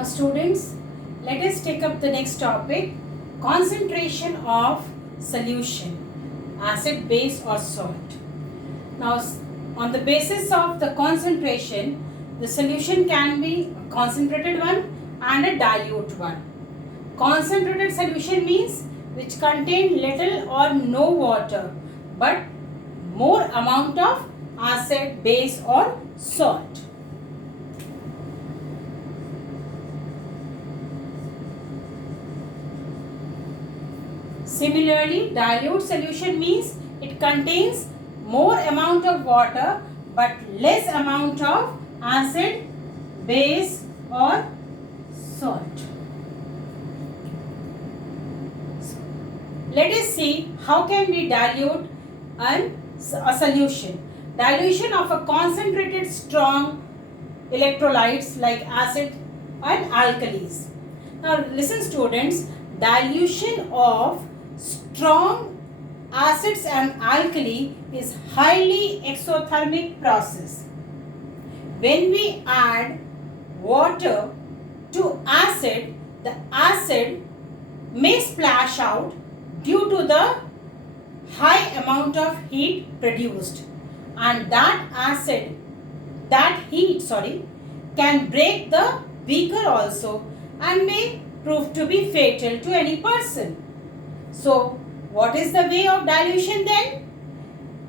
Now students, let us take up the next topic, concentration of solution, acid, base or salt. Now on the basis of the concentration, the solution can be a concentrated one and a dilute one. Concentrated solution means which contain little or no water but more amount of acid, base or salt. Similarly, dilute solution means it contains more amount of water but less amount of acid, base or salt. Let us see how can we dilute a solution. Dilution of a concentrated strong electrolytes like acid and alkalis. Now listen students, dilution of strong acids and alkali is highly exothermic process. When we add water to acid, the acid may splash out due to the high amount of heat produced, and that heat can break the beaker also and may prove to be fatal to any person. So what is the way of dilution then?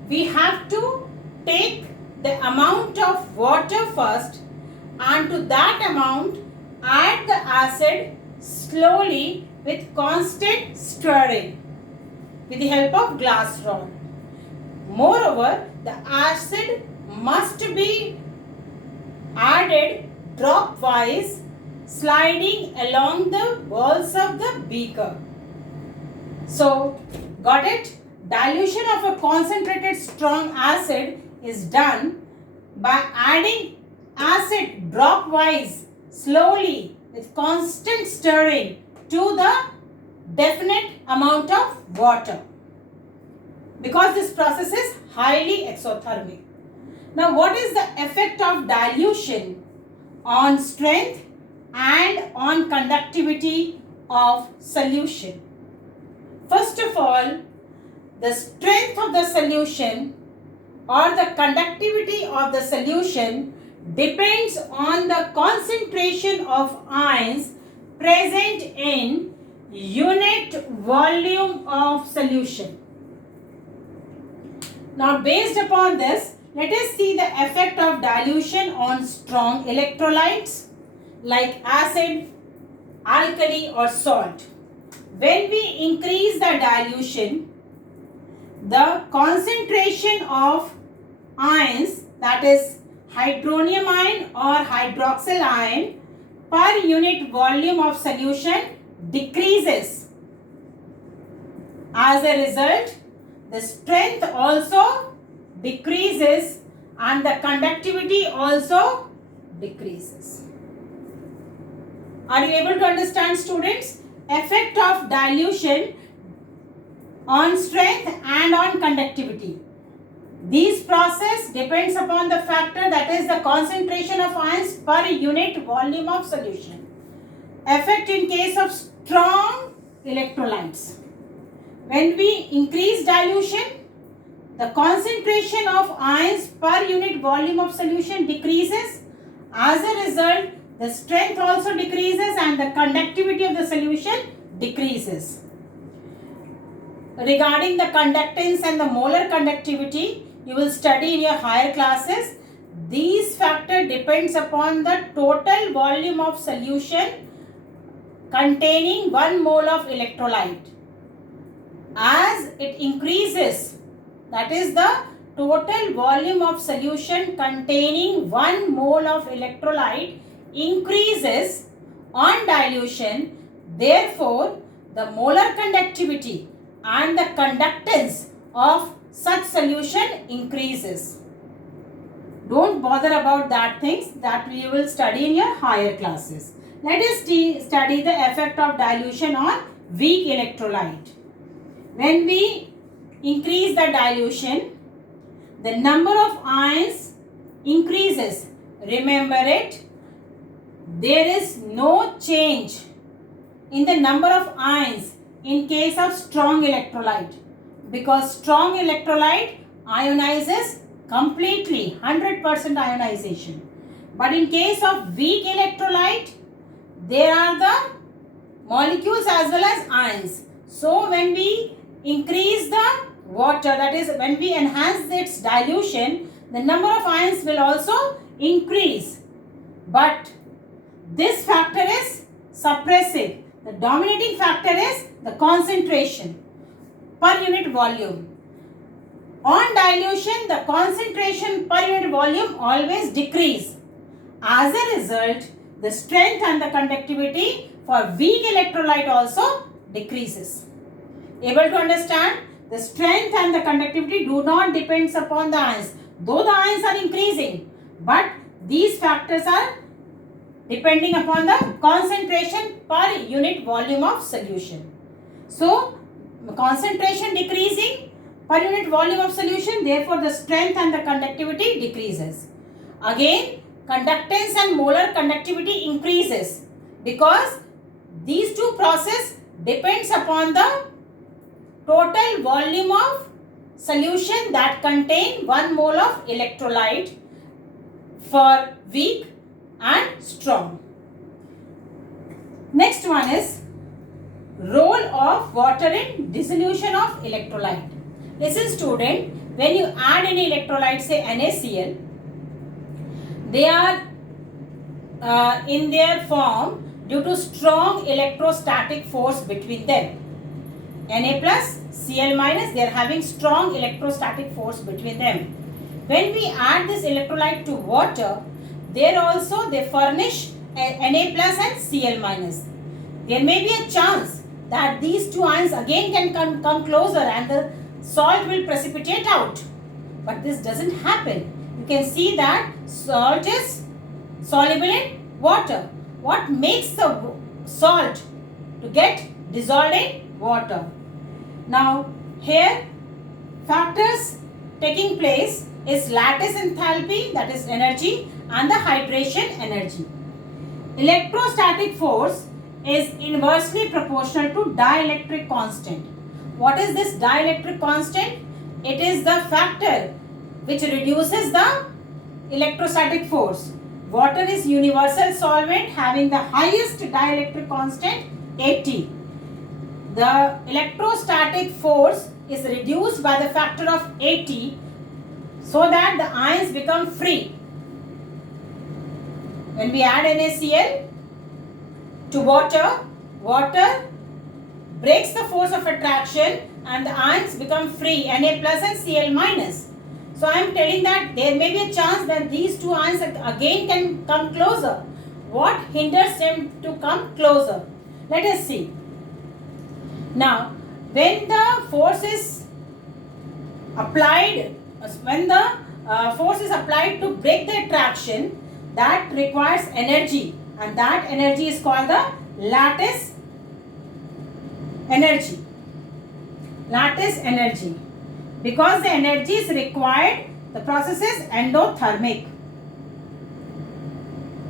We have to take the amount of water first and to that amount add the acid slowly with constant stirring with the help of glass rod. Moreover, the acid must be added drop-wise, sliding along the walls of the beaker. So, got it? Dilution of a concentrated strong acid is done by adding acid drop-wise, slowly, with constant stirring to the definite amount of water, because this process is highly exothermic. Now, what is the effect of dilution on strength and on conductivity of solution? First of all, the strength of the solution or the conductivity of the solution depends on the concentration of ions present in unit volume of solution. Now, based upon this, let us see the effect of dilution on strong electrolytes like acid, alkali or salt. When we increase the dilution, the concentration of ions, that is hydronium ion or hydroxyl ion per unit volume of solution decreases. As a result, the strength also decreases and the conductivity also decreases. Are you able to understand, students? Effect of dilution on strength and on conductivity. This process depends upon the factor, that is the concentration of ions per unit volume of solution. Effect in case of strong electrolytes. When we increase dilution, the concentration of ions per unit volume of solution decreases. As a result, the strength also decreases and the conductivity of the solution decreases. Regarding the conductance and the molar conductivity, you will study in your higher classes. These factor depends upon the total volume of solution containing 1 mole of electrolyte. As it increases, that is the total volume of solution containing 1 mole of electrolyte increases on dilution, therefore the molar conductivity and the conductance of such solution increases. Don't bother about that things, that we will study in your higher classes. Let us study the effect of dilution on weak electrolyte. When we increase the dilution, the number of ions increases. Remember it, there is no change in the number of ions in case of strong electrolyte, because strong electrolyte ionizes completely, 100% ionization. But in case of weak electrolyte, there are the molecules as well as ions. So when we increase the water, that is when we enhance its dilution, the number of ions will also increase. But this factor is suppressive. The dominating factor is the concentration per unit volume. On dilution, the concentration per unit volume always decrease. As a result, the strength and the conductivity for weak electrolyte also decreases. Able to understand? The strength and the conductivity do not depend upon the ions. Though the ions are increasing, but these factors are depending upon the concentration per unit volume of solution. So, concentration decreasing per unit volume of solution, therefore the strength and the conductivity decreases. Again, conductance and molar conductivity increases because these two processes depends upon the total volume of solution that contain 1 mole of electrolyte for weak and strong. Next one is role of water in dissolution of electrolyte. Listen student, when you add any electrolyte, say NaCl, they are in their form due to strong electrostatic force between them. Na plus, Cl minus, they are having strong electrostatic force between them. When we add this electrolyte to water, there also they furnish Na plus and Cl minus. There may be a chance that these two ions again can come closer and the salt will precipitate out. But this doesn't happen. You can see that salt is soluble in water. What makes the salt to get dissolved in water? Now, here factors taking place is lattice enthalpy, that is energy, and the hydration energy. Electrostatic force is inversely proportional to dielectric constant. What is this dielectric constant? It is the factor which reduces the electrostatic force. Water is universal solvent having the highest dielectric constant 80. The electrostatic force is reduced by the factor of 80 so that the ions become free. When we add NaCl to water, water breaks the force of attraction and the ions become free, Na plus and Cl minus. So I am telling that there may be a chance that these two ions again can come closer. What hinders them to come closer? Let us see. Now, when the force is applied, to break the attraction, that requires energy, and that energy is called the lattice energy. Lattice energy. Because the energy is required, the process is endothermic.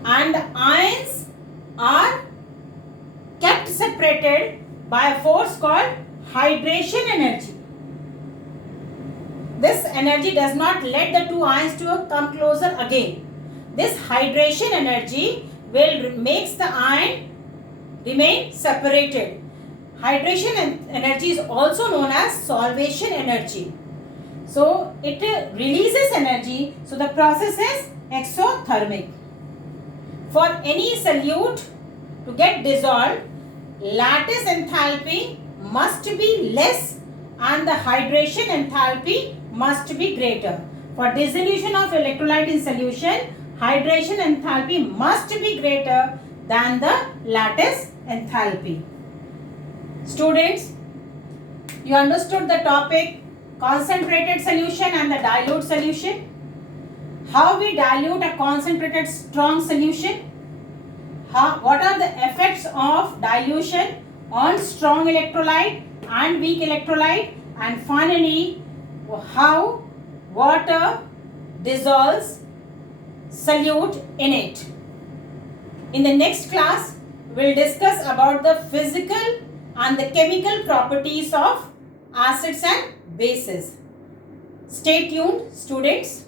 And the ions are kept separated by a force called hydration energy. This energy does not let the two ions to come closer again. This hydration energy will makes the ion remain separated. Hydration energy is also known as solvation energy. So it releases energy, so the process is exothermic. For any solute to get dissolved, lattice enthalpy must be less and the hydration enthalpy must be greater. For dissolution of electrolyte in solution, hydration enthalpy must be greater than the lattice enthalpy. Students, you understood the topic concentrated solution and the dilute solution. How we dilute a concentrated strong solution? What are the effects of dilution on strong electrolyte and weak electrolyte? And finally, how water dissolves solute in it. In the next class, we'll discuss about the physical and the chemical properties of acids and bases. Stay tuned, students.